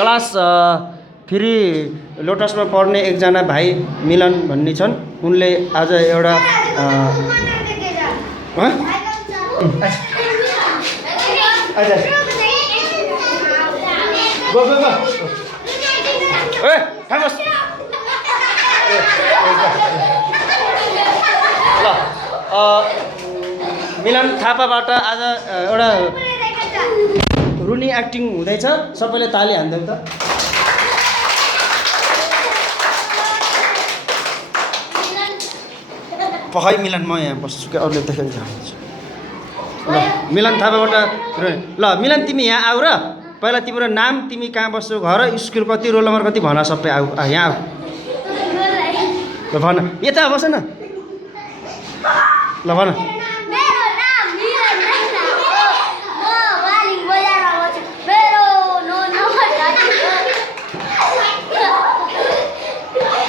Class 3 लोटसमा पढ्ने एकजना भाइ मिलन भन्ने छन्। उनले आज एउटा मिलन थापाबाट आज एउटा रुनी एक्टिङ हुँदैछ। सबैले ताली हान्दै त। पखै मिलन म यहाँ बस्छु कि अरूले देखेर जान्छु। ल मिलन थापाबाट ल मिलन तिमी यहाँ आऊ र पहिला तिम्रो नाम, तिमी कहाँ बस्छौ, घर, स्कुल कति, रोल नम्बर कति भन, सबै आऊ यहाँ आऊ। ल भन, यता बस न। ल भन।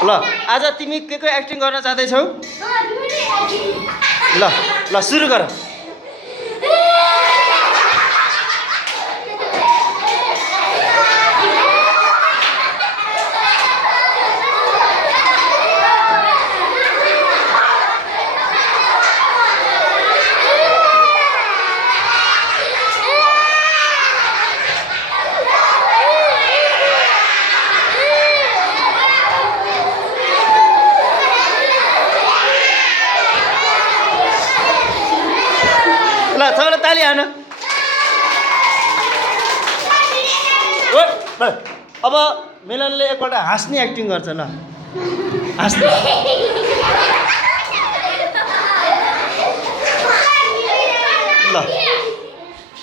ल आज तिमी के एक्टिङ गर्न चाहँदैछौ? ल ल सुरु गर। ल सबैले ताली हान। अब मिलनले एकपल्ट हाँस्ने एक्टिङ गर्छ। ल हाँस्ने। ल